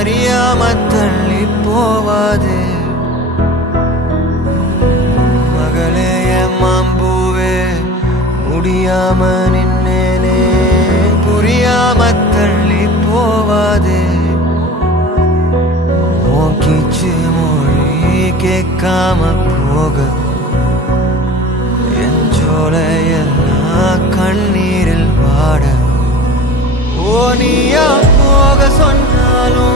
அறியாம தள்ளி போவாது மகளே என் மாம்பூவே முடியாம நின்னேனே புரியாம தள்ளி போவாது உன் கீச்சு மொழி கேட்காம போக என் ஜோலையெல்லாம் கண்ணீரில் வாட ஓ நீயா போக சொன்னாலும்